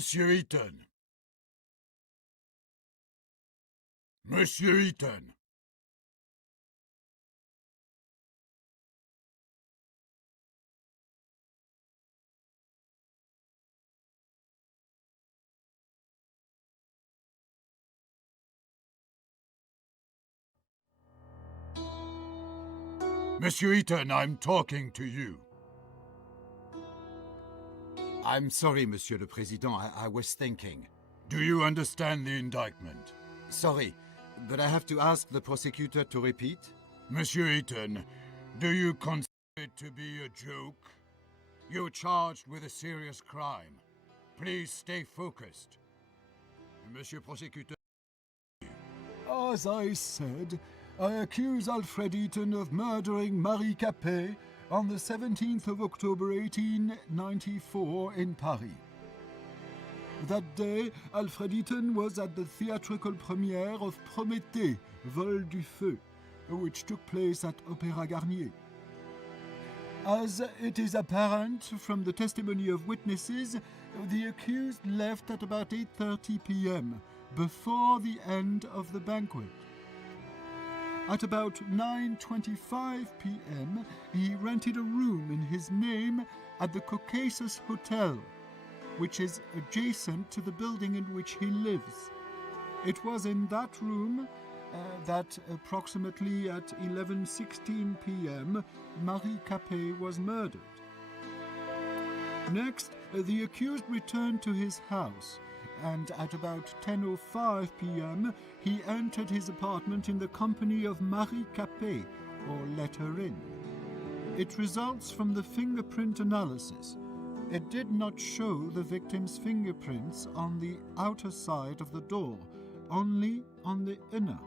Monsieur Ethon. Monsieur Ethon. Monsieur Ethon, I'm talking to you. I'm sorry, Monsieur le Président, I was thinking. Do you understand the indictment? Sorry, but I have to ask the prosecutor to repeat. Monsieur Ethon, do you consider it to be a joke? You're charged with a serious crime. Please stay focused. Monsieur Prosecutor. As I said, I accuse Alfred Ethon of murdering Marie Capet on the 17th of October 1894 in Paris. That day, Alfred Ethon was at the theatrical premiere of Prométhée, Vol du Feu, which took place at Opéra Garnier. As it is apparent from the testimony of witnesses, the accused left at about 8:30 p.m., before the end of the banquet. At about 9:25 p.m., he rented a room in his name at the Caucasus Hotel, which is adjacent to the building in which he lives. It was in that room that approximately at 11:16 p.m., Marie Capet was murdered. Next, the accused returned to his house, and at about 10:05 p.m., he entered his apartment in the company of Marie Capet, or let her in. It results from the fingerprint analysis. It did not show the victim's fingerprints on the outer side of the door, only on the inner.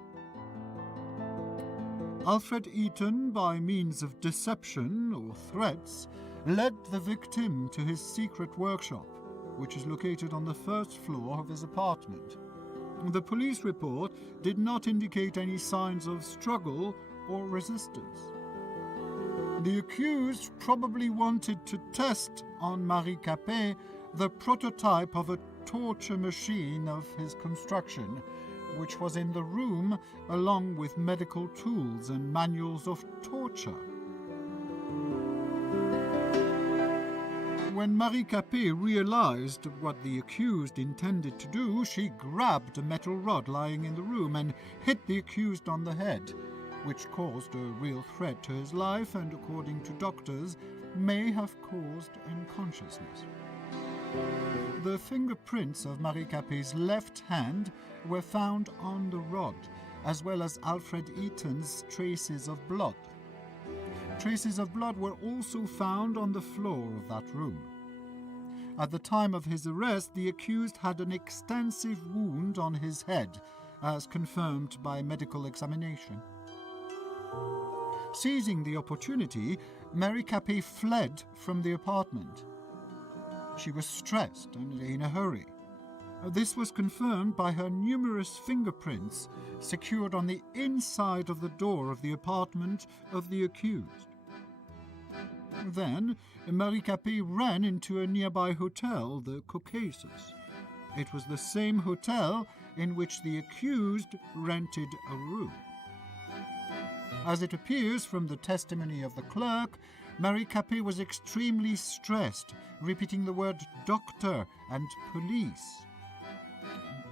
Alfred Ethon, by means of deception or threats, led the victim to his secret workshop, which is located on the first floor of his apartment. The police report did not indicate any signs of struggle or resistance. The accused probably wanted to test on Marie Capet the prototype of a torture machine of his construction, which was in the room along with medical tools and manuals of torture. When Marie Capet realized what the accused intended to do, she grabbed a metal rod lying in the room and hit the accused on the head, which caused a real threat to his life and, according to doctors, may have caused unconsciousness. The fingerprints of Marie Capet's left hand were found on the rod, as well as Alfred Ethon's traces of blood. Traces of blood were also found on the floor of that room. At the time of his arrest, the accused had an extensive wound on his head, as confirmed by medical examination. Seizing the opportunity, Marie Capet fled from the apartment. She was stressed and in a hurry. This was confirmed by her numerous fingerprints secured on the inside of the door of the apartment of the accused. Then, Marie Capet ran into a nearby hotel, the Caucasus. It was the same hotel in which the accused rented a room. As it appears from the testimony of the clerk, Marie Capet was extremely stressed, repeating the word doctor and police.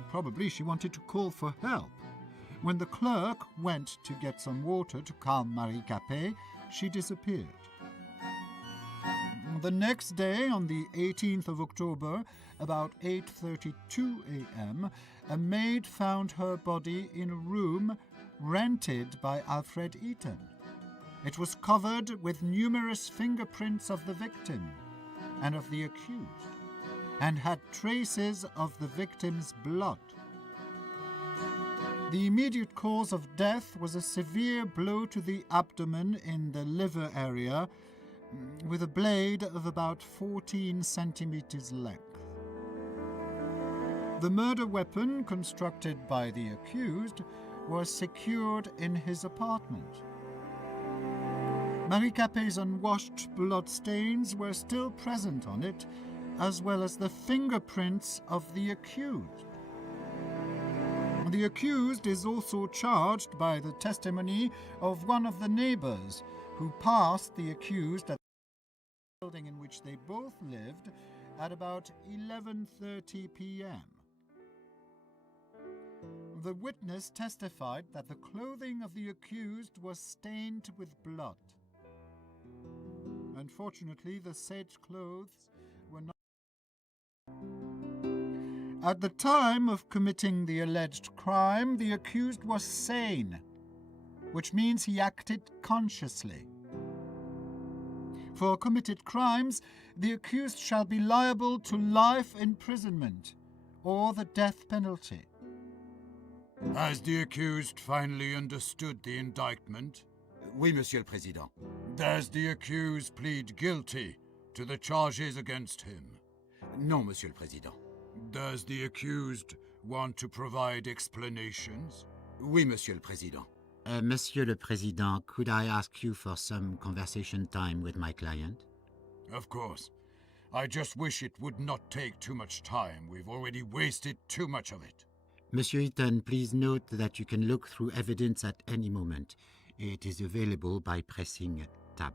Probably she wanted to call for help. When the clerk went to get some water to calm Marie Capet, she disappeared. The next day, on the 18th of October, about 8:32 a.m., a maid found her body in a room rented by Alfred Ethon. It was covered with numerous fingerprints of the victim and of the accused, and had traces of the victim's blood. The immediate cause of death was a severe blow to the abdomen in the liver area, with a blade of about 14 centimeters length. The murder weapon, constructed by the accused, was secured in his apartment. Marie Capet's unwashed blood stains were still present on it, as well as the fingerprints of the accused. The accused is also charged by the testimony of one of the neighbors who passed the accused at the building in which they both lived at about 11:30 p.m. The witness testified that the clothing of the accused was stained with blood. Unfortunately, the said clothes were not. At the time of committing the alleged crime, the accused was sane, which means he acted consciously. For committed crimes, the accused shall be liable to life imprisonment or the death penalty. Has the accused finally understood the indictment? Oui, Monsieur le Président. Does the accused plead guilty to the charges against him? Non, Monsieur le Président. Does the accused want to provide explanations? Oui, Monsieur le Président. Monsieur le Président, could I ask you for some conversation time with my client? Of course. I just wish it would not take too much time. We've already wasted too much of it. Monsieur Ethon, please note that you can look through evidence at any moment. It is available by pressing Tab.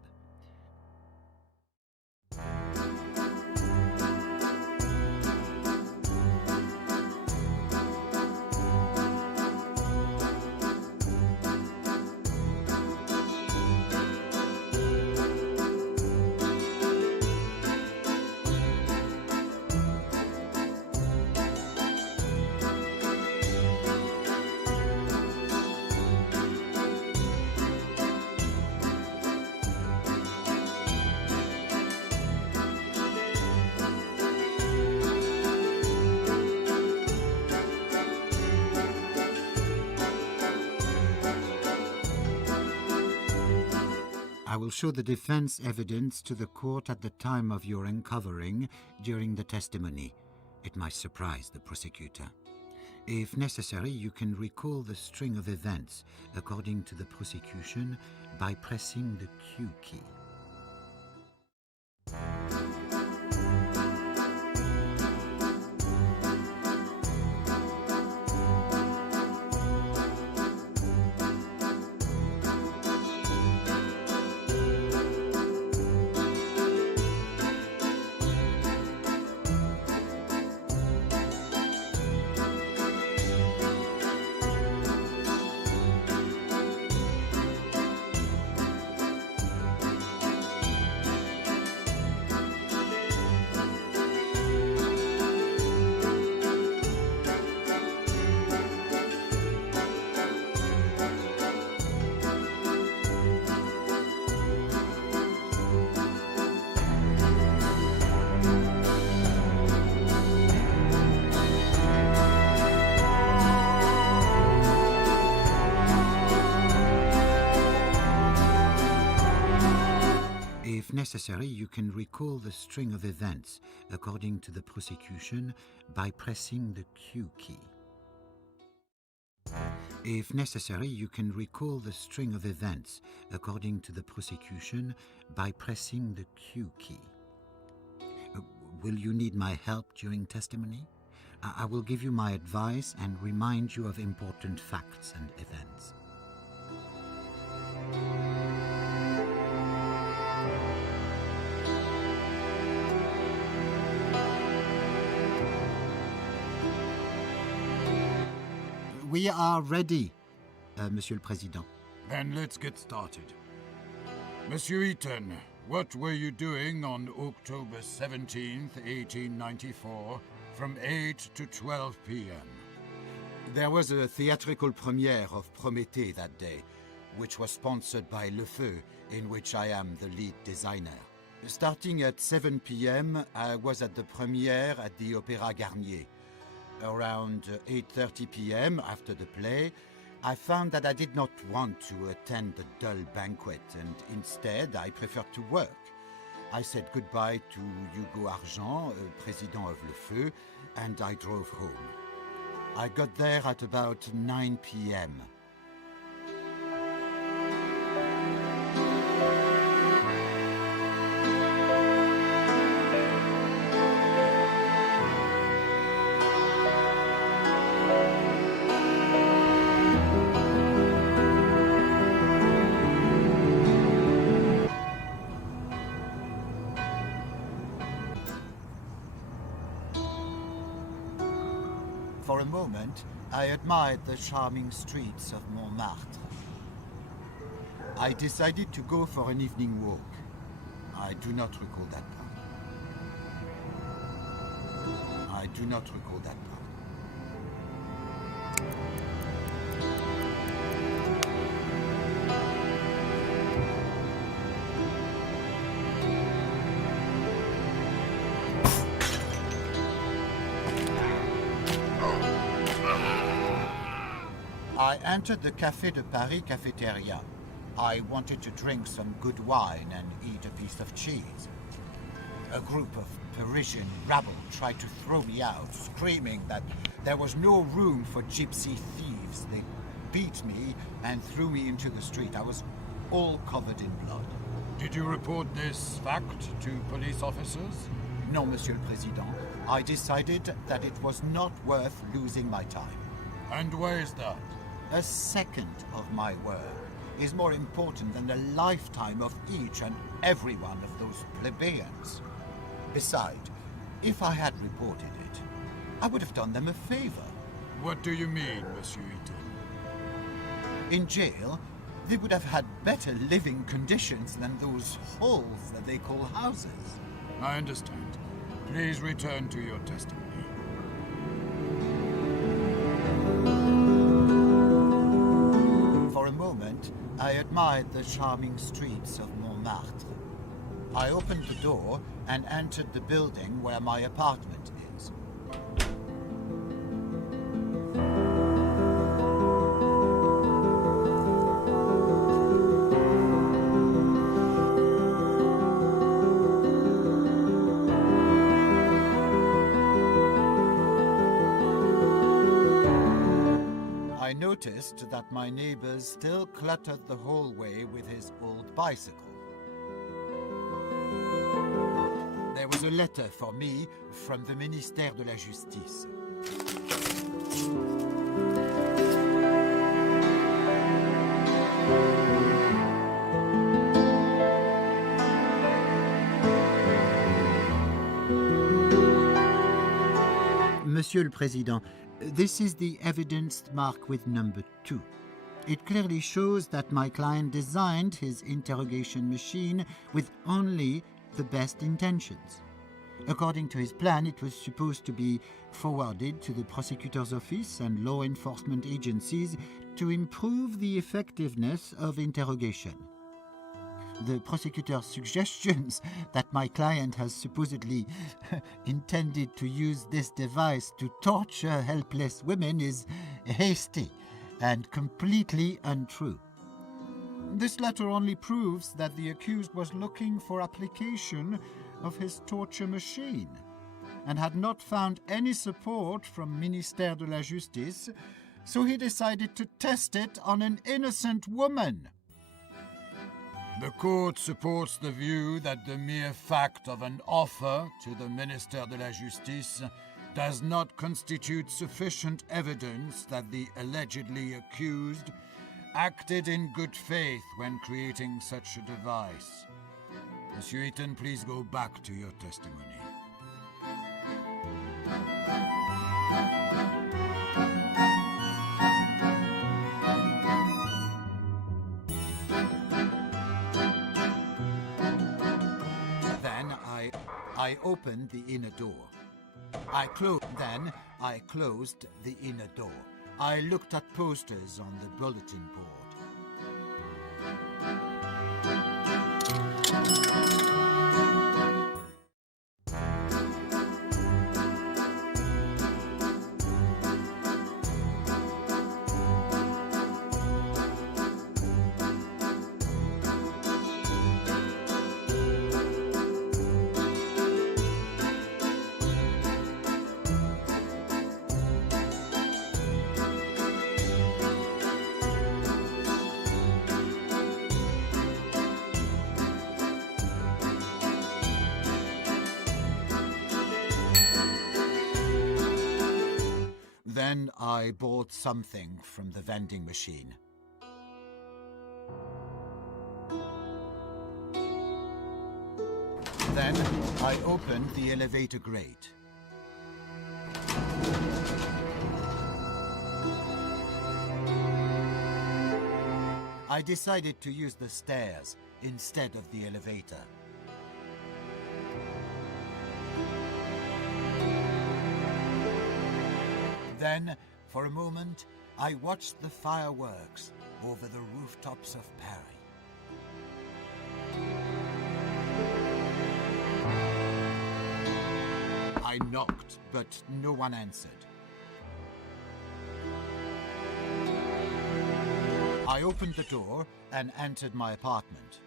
I will show the defense evidence to the court at the time of your uncovering during the testimony. It might surprise the prosecutor. If necessary, you can recall the string of events according to the prosecution by pressing the Q key. If necessary, you can recall the string of events according to the prosecution by pressing the Q key. If necessary, you can recall the string of events according to the prosecution by pressing the Q key. Will you need my help during testimony? I will give you my advice and remind you of important facts and events. We are ready, Monsieur le Président. Then let's get started. Monsieur Ethon, what were you doing on October 17th, 1894, from 8 to 12 p.m.? There was a theatrical premiere of Prométhée that day, which was sponsored by Le Feu, in which I am the lead designer. Starting at 7 p.m., I was at the premiere at the Opéra Garnier. Around 8:30 p.m., after the play, I found that I did not want to attend the dull banquet, and instead I preferred to work. I said goodbye to Hugo Argent, president of Le Feu, and I drove home. I got there at about 9 p.m. For a moment, I admired the charming streets of Montmartre. I decided to go for an evening walk. I do not recall that part. I do not recall that part. I entered the Café de Paris cafeteria. I wanted to drink some good wine and eat a piece of cheese. A group of Parisian rabble tried to throw me out, screaming that there was no room for gypsy thieves. They beat me and threw me into the street. I was all covered in blood. Did you report this fact to police officers? No, Monsieur le Président. I decided that it was not worth losing my time. And why is that? A second of my work is more important than a lifetime of each and every one of those plebeians. Besides, if I had reported it, I would have done them a favor. What do you mean, Monsieur Ethon? In jail, they would have had better living conditions than those holes that they call houses. I understand. Please return to your testimony. For a moment, I admired the charming streets of Montmartre. I opened the door and entered the building where my apartment is. I noticed that my neighbor still cluttered the hallway with his old bicycle. There was a letter for me from the Ministère de la Justice. Monsieur le Président, this is the evidence marked with number 2. It clearly shows that my client designed his interrogation machine with only the best intentions. According to his plan, it was supposed to be forwarded to the prosecutor's office and law enforcement agencies to improve the effectiveness of interrogation. The prosecutor's suggestions that my client has supposedly intended to use this device to torture helpless women is hasty and completely untrue. This letter only proves that the accused was looking for application of his torture machine and had not found any support from Ministère de la Justice, so he decided to test it on an innocent woman. The court supports the view that the mere fact of an offer to the Ministère de la Justice does not constitute sufficient evidence that the allegedly accused acted in good faith when creating such a device. Monsieur Ethon, please go back to your testimony. Then I opened the inner door. I closed the inner door. I looked at posters on the bulletin board. Then I bought something from the vending machine. Then I opened the elevator grate. I decided to use the stairs instead of the elevator. Then, for a moment, I watched the fireworks over the rooftops of Paris. I knocked, but no one answered. I opened the door and entered my apartment.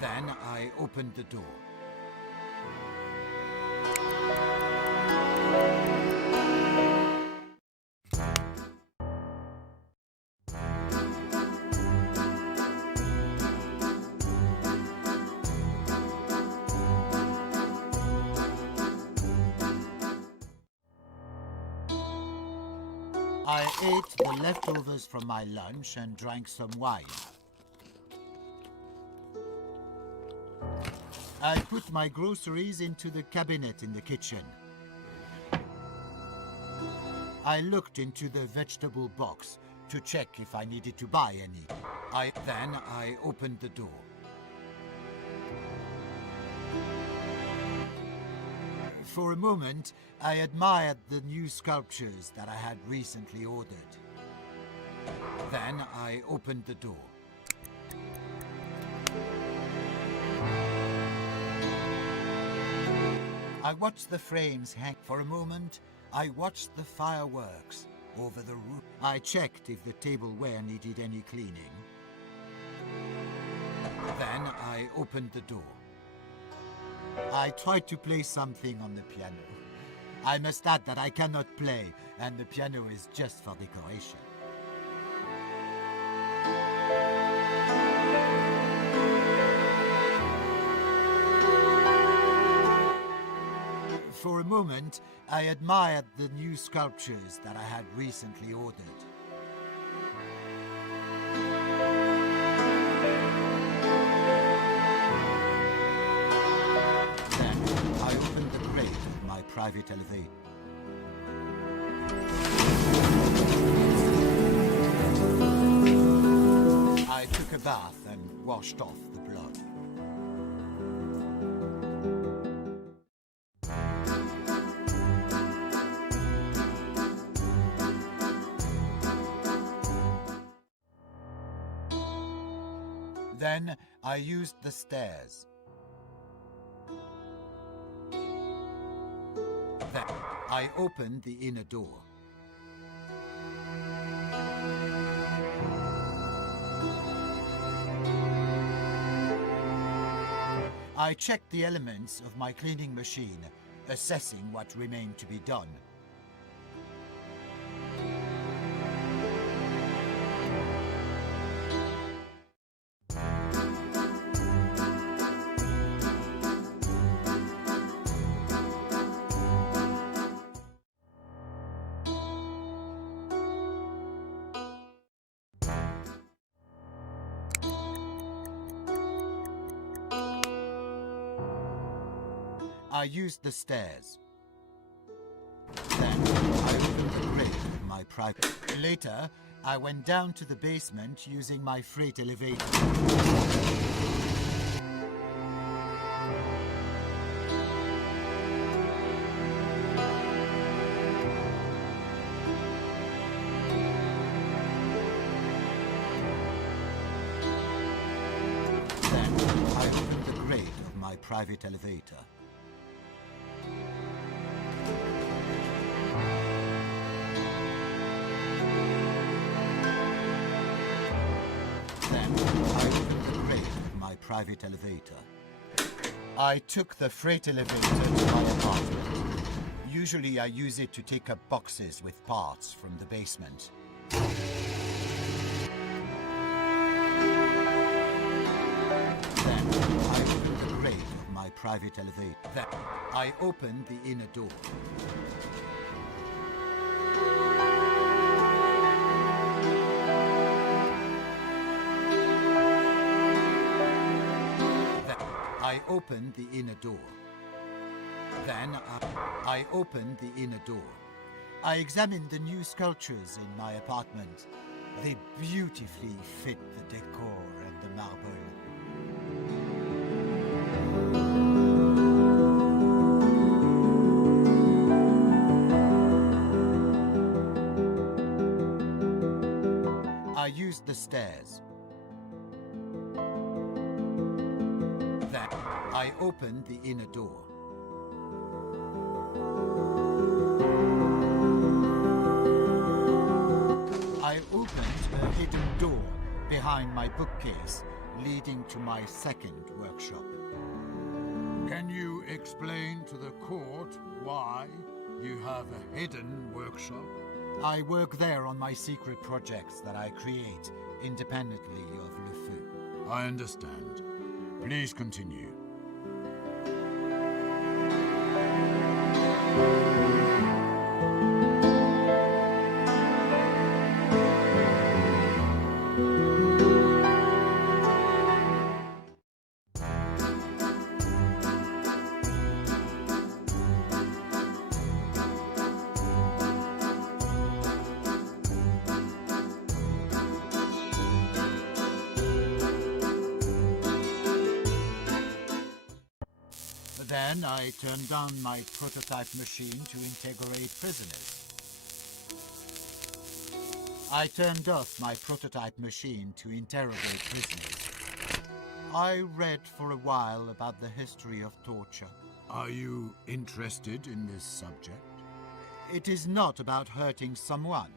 Then I opened the door. I ate the leftovers from my lunch and drank some wine. I put my groceries into the cabinet in the kitchen. I looked into the vegetable box to check if I needed to buy any. Then I opened the door. For a moment, I admired the new sculptures that I had recently ordered. Then I opened the door. I watched the frames hang. For a moment, I watched the fireworks over the roof. I checked if the tableware needed any cleaning. Then I opened the door. I tried to play something on the piano. I must add that I cannot play, and the piano is just for decoration. For a moment, I admired the new sculptures that I had recently ordered. Then I opened the grate of my private elevator. I took a bath and washed off the blood. Then I used the stairs. Then I opened the inner door. I checked the elements of my cleaning machine, assessing what remained to be done. I used the stairs. Then I opened the grate of my private. Later, I went down to the basement using my freight elevator. Then I opened the grate of my private elevator. Private elevator. I took the freight elevator to my apartment. Usually I use it to take up boxes with parts from the basement. private elevator. Then I opened the inner door. I opened the inner door. Then I opened the inner door. I examined the new sculptures in my apartment. They beautifully fit the decor and the marble. I used the stairs. Then I opened the inner door. I opened a hidden door behind my bookcase, leading to my second workshop. Can you explain to the court why you have a hidden workshop? I work there on my secret projects that I create independently of Le Feu. I understand. Please continue. Then I turned on my prototype machine to integrate prisoners. I turned off my prototype machine to interrogate prisoners. I read for a while about the history of torture. Are you interested in this subject? It is not about hurting someone,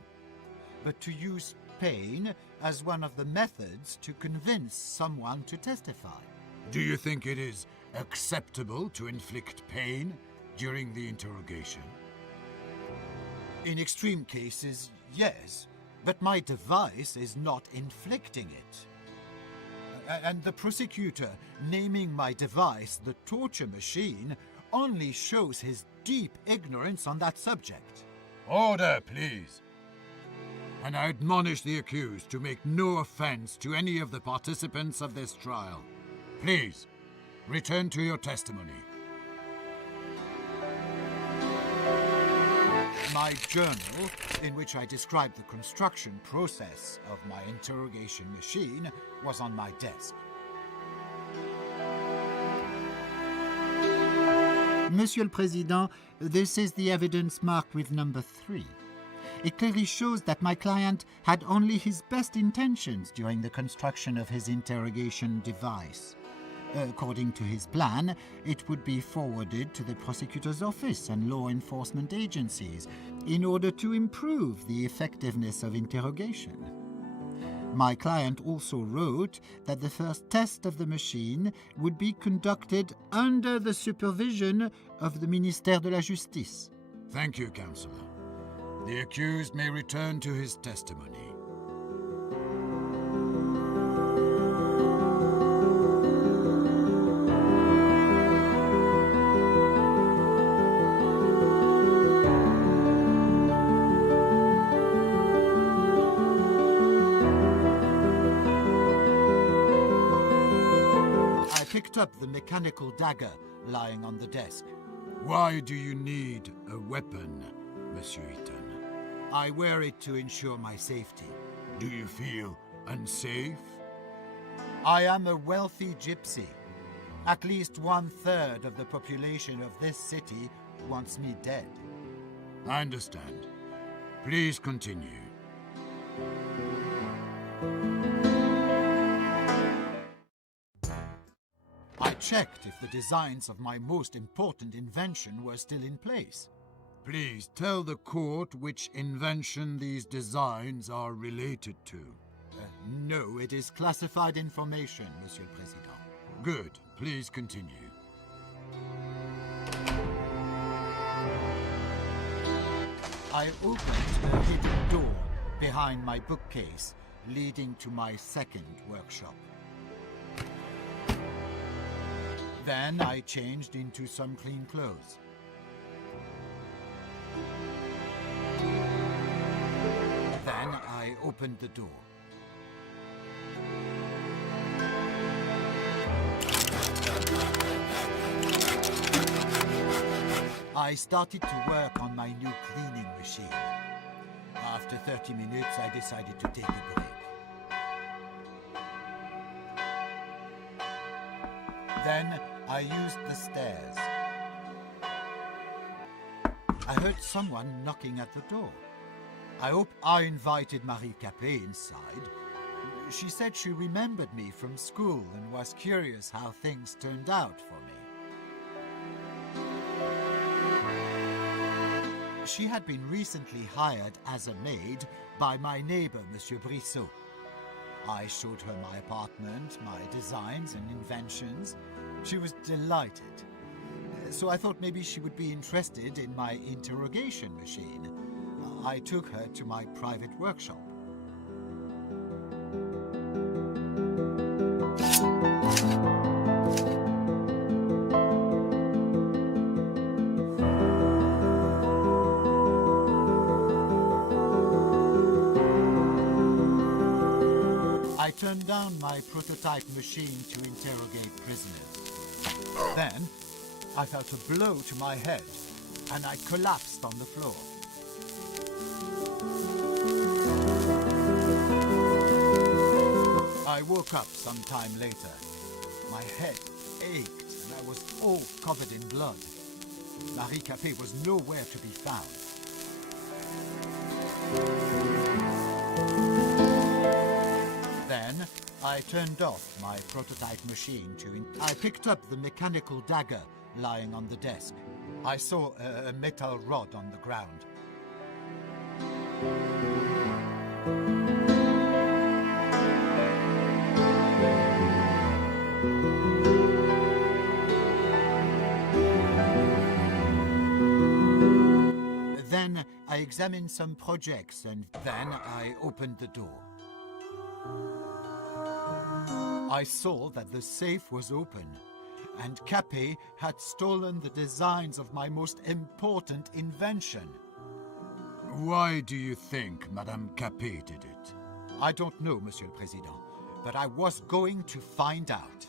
but to use pain as one of the methods to convince someone to testify. Do you think it is acceptable to inflict pain during the interrogation? In extreme cases, yes, but my device is not inflicting it. And the prosecutor naming my device the torture machine only shows his deep ignorance on that subject. Order, please. And I admonish the accused to make no offense to any of the participants of this trial. Please, return to your testimony. My journal, in which I described the construction process of my interrogation machine, was on my desk. Monsieur le Président, this is the evidence marked with number 3. It clearly shows that my client had only his best intentions during the construction of his interrogation device. According to his plan, it would be forwarded to the prosecutor's office and law enforcement agencies in order to improve the effectiveness of interrogation. My client also wrote that the first test of the machine would be conducted under the supervision of the Ministère de la Justice. Thank you, Counselor. The accused may return to his testimony. I picked up the mechanical dagger lying on the desk. Why do you need a weapon, Monsieur Ethon? I wear it to ensure my safety. Do you feel unsafe? I am a wealthy gypsy. At least 1/3 of the population of this city wants me dead. I understand. Please continue. I checked if the designs of my most important invention were still in place. Please tell the court which invention these designs are related to. No, it is classified information, Monsieur le Président. Good. Please continue. I opened a hidden door behind my bookcase, leading to my second workshop. Then I changed into some clean clothes. Then I opened the door. I started to work on my new cleaning machine. After 30 minutes, I decided to take a break. Then I used the stairs. I heard someone knocking at the door. I invited Marie Capet inside. She said she remembered me from school and was curious how things turned out for me. She had been recently hired as a maid by my neighbor, Monsieur Brissot. I showed her my apartment, my designs and inventions. She was delighted. So I thought maybe she would be interested in my interrogation machine. I took her to my private workshop. I turned down my prototype machine to interrogate prisoners. Then, I felt a blow to my head, and I collapsed on the floor. I woke up some time later. My head ached, and I was all covered in blood. Marie Capet was nowhere to be found. Then, I turned off my prototype machine I picked up the mechanical dagger lying on the desk. I saw a metal rod on the ground. Then I examined some projects and then I opened the door. I saw that the safe was open, and Capet had stolen the designs of my most important invention. Why do you think Madame Capet did it? I don't know, Monsieur le Président, but I was going to find out.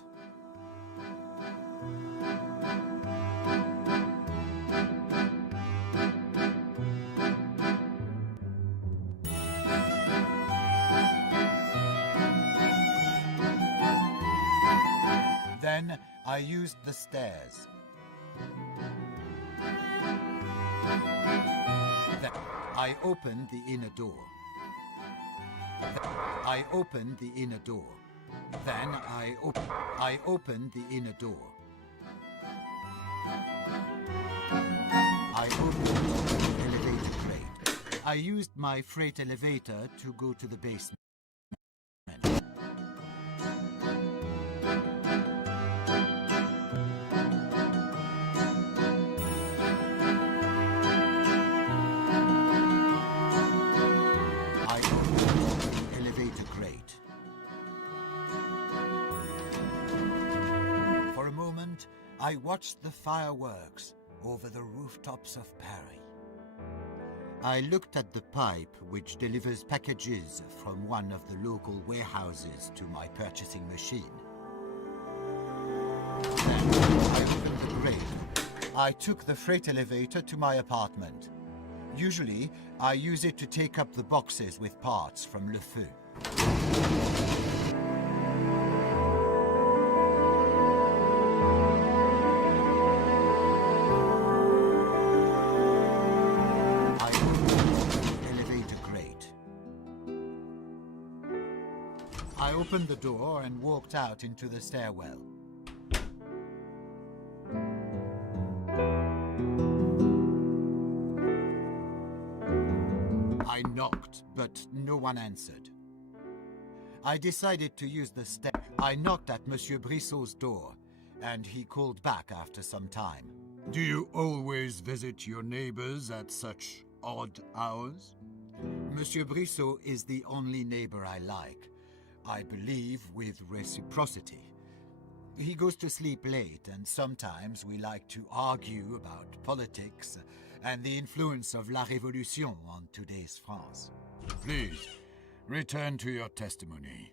Then I used the stairs. Then I opened the inner door. I opened the inner door. Then I opened the inner door. I opened the elevator crate. I used my freight elevator to go to the basement. I watched the fireworks over the rooftops of Paris. I looked at the pipe which delivers packages from one of the local warehouses to my purchasing machine. Then I opened the crate. I took the freight elevator to my apartment. Usually, I use it to take up the boxes with parts from Le Feu. I opened the door and walked out into the stairwell. I knocked, but no one answered. I decided to use the stair. I knocked at Monsieur Brissot's door, and he called back after some time. Do you always visit your neighbors at such odd hours? Monsieur Brissot is the only neighbor I like. I believe with reciprocity. He goes to sleep late, and sometimes we like to argue about politics and the influence of La Révolution on today's France. Please, return to your testimony.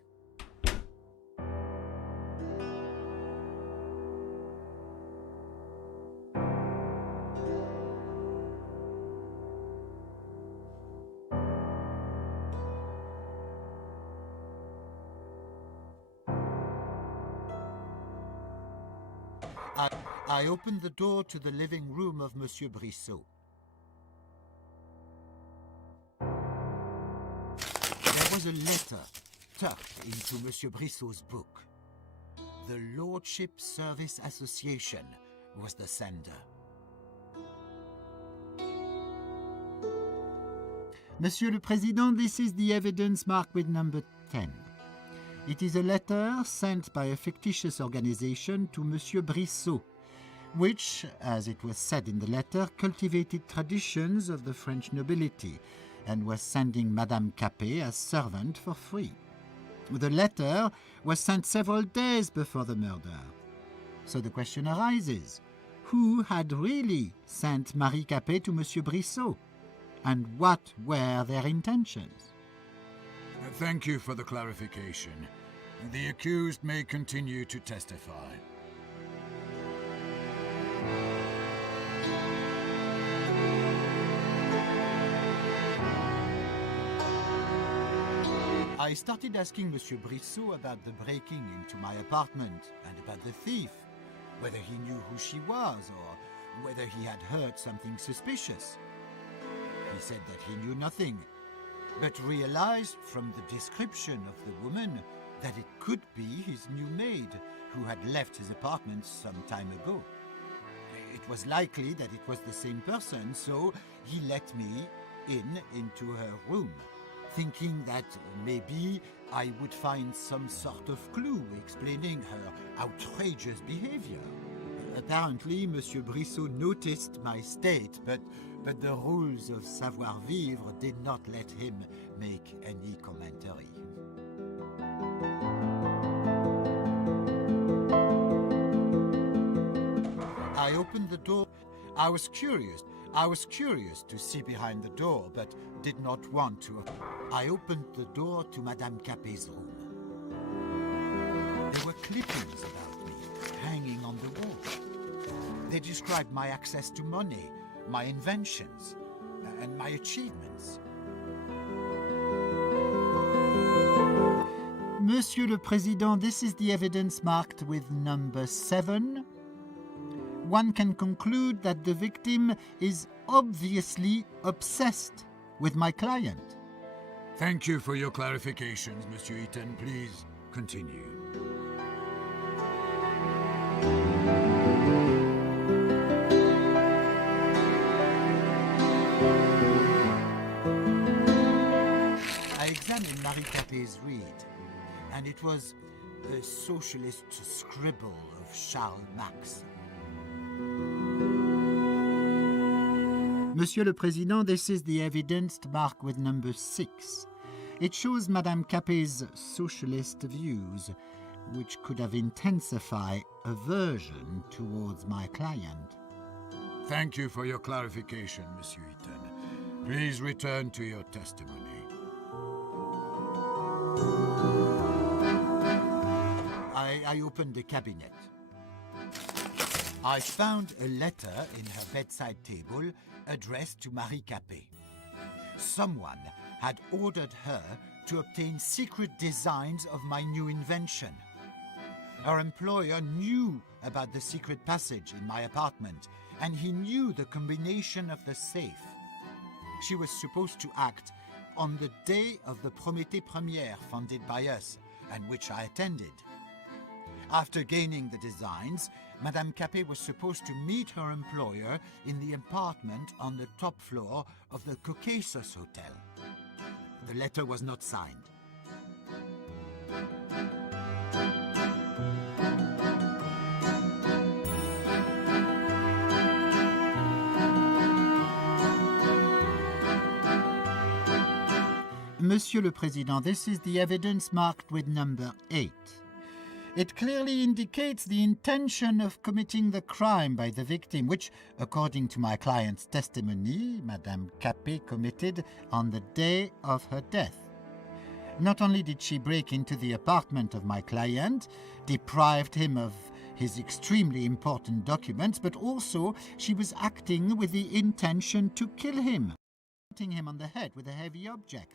I opened the door to the living room of Monsieur Brissot. There was a letter tucked into Monsieur Brissot's book. The Lordship Service Association was the sender. Monsieur le Président, this is the evidence marked with number 10. It is a letter sent by a fictitious organization to Monsieur Brissot, which, as it was said in the letter, cultivated traditions of the French nobility and was sending Madame Capet as servant for free. The letter was sent several days before the murder. So the question arises, who had really sent Marie Capet to Monsieur Brissot? And what were their intentions? Thank you for the clarification. The accused may continue to testify. I started asking Monsieur Brissot about the breaking into my apartment and about the thief, whether he knew who she was or whether he had heard something suspicious. He said that he knew nothing, but realized from the description of the woman that it could be his new maid who had left his apartment some time ago. It was likely that it was the same person, so he let me into her room, thinking that maybe I would find some sort of clue explaining her outrageous behavior. Apparently, Monsieur Brissot noticed my state, but the rules of savoir-vivre did not let him make any commentary. I opened the door. I was curious to see behind the door, but did not want to. I opened the door to Madame Capet's room. There were clippings about me hanging on the wall. They described my access to money, my inventions, and my achievements. Monsieur le Président, this is the evidence marked with number 7. One can conclude that the victim is obviously obsessed with my client. Thank you for your clarifications, Monsieur Ethon. Please continue. I examined Marie Capet's read, and it was a socialist scribble of Charles Max. Monsieur le Président, this is the evidence marked with number 6. It shows Madame Capet's socialist views, which could have intensified aversion towards my client. Thank you for your clarification, Monsieur Ethon. Please return to your testimony. I opened the cabinet. I found a letter in her bedside table addressed to Marie Capet. Someone had ordered her to obtain secret designs of my new invention. Her employer knew about the secret passage in my apartment, and he knew the combination of the safe. She was supposed to act on the day of the Prométhée Première funded by us, and which I attended. After gaining the designs, Madame Capet was supposed to meet her employer in the apartment on the top floor of the Caucasus Hotel. The letter was not signed. Monsieur le Président, this is the evidence marked with number 8. It clearly indicates the intention of committing the crime by the victim, which, according to my client's testimony, Madame Capet committed on the day of her death. Not only did she break into the apartment of my client, deprived him of his extremely important documents, but also she was acting with the intention to kill him, hitting him on the head with a heavy object,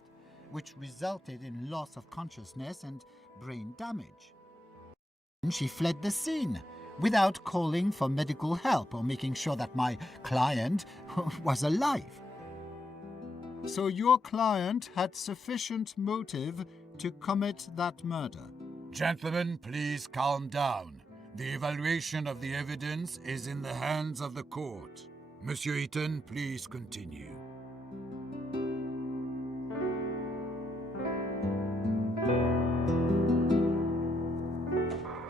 which resulted in loss of consciousness and brain damage. She fled the scene without calling for medical help or making sure that my client was alive. So your client had sufficient motive to commit that murder. Gentlemen, please calm down. The evaluation of the evidence is in the hands of the court. Monsieur Ethon, please continue.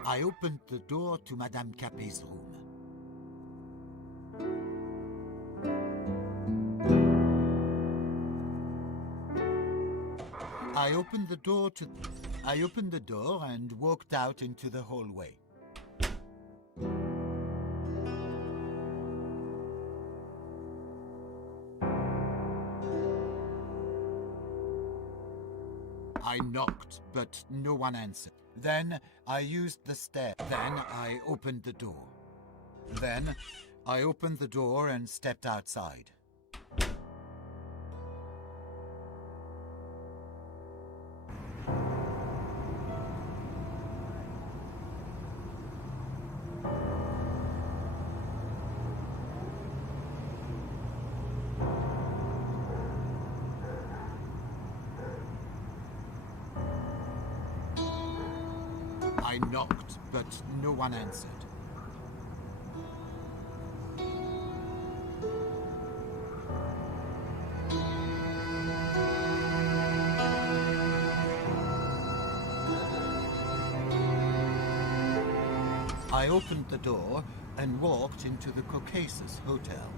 I opened the door to Madame Capet's room. I opened the door and walked out into the hallway. I knocked, but no one answered. Then I used the stair. Then I opened the door. Then I opened the door and stepped outside. I knocked, but no one answered. I opened the door and walked into the Caucasus Hotel.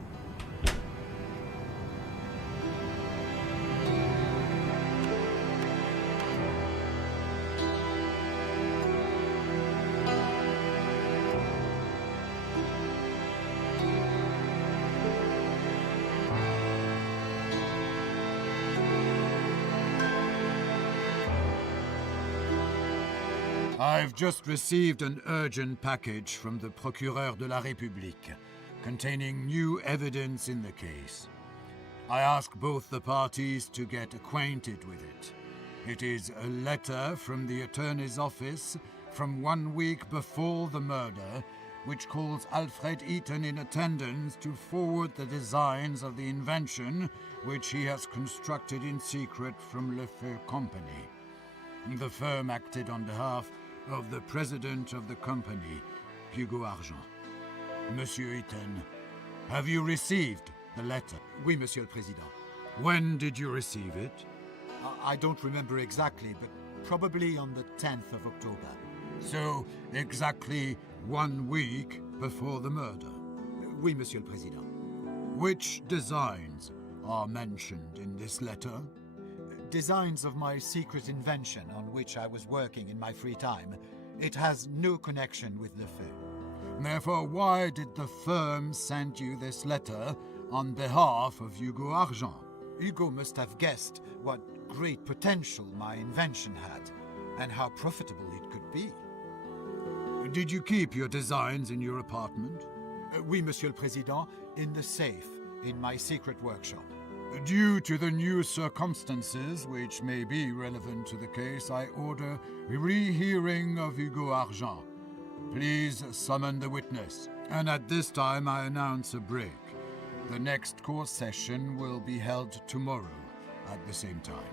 I've just received an urgent package from the Procureur de la République containing new evidence in the case. I ask both the parties to get acquainted with it. It is a letter from the attorney's office from 1 week before the murder, which calls Alfred Ethon in attendance to forward the designs of the invention which he has constructed in secret from Le Feu Company. The firm acted on behalf of the president of the company, Hugo Argent. Monsieur Ethon, have you received the letter? Oui, Monsieur le Président. When did you receive it? I don't remember exactly, but probably on the 10th of October. So, exactly 1 week before the murder. Oui, Monsieur le Président. Which designs are mentioned in this letter? Designs of my secret invention on which I was working in my free time. It has no connection with Le Feu. Therefore, why did the firm send you this letter on behalf of Hugo Argent? Hugo must have guessed what great potential my invention had, and how profitable it could be. Did you keep your designs in your apartment? Oui, Monsieur le Président, in the safe, in my secret workshop. Due to the new circumstances which may be relevant to the case, I order rehearing of Hugo Argent. Please summon the witness. And at this time, I announce a break. The next court session will be held tomorrow at the same time.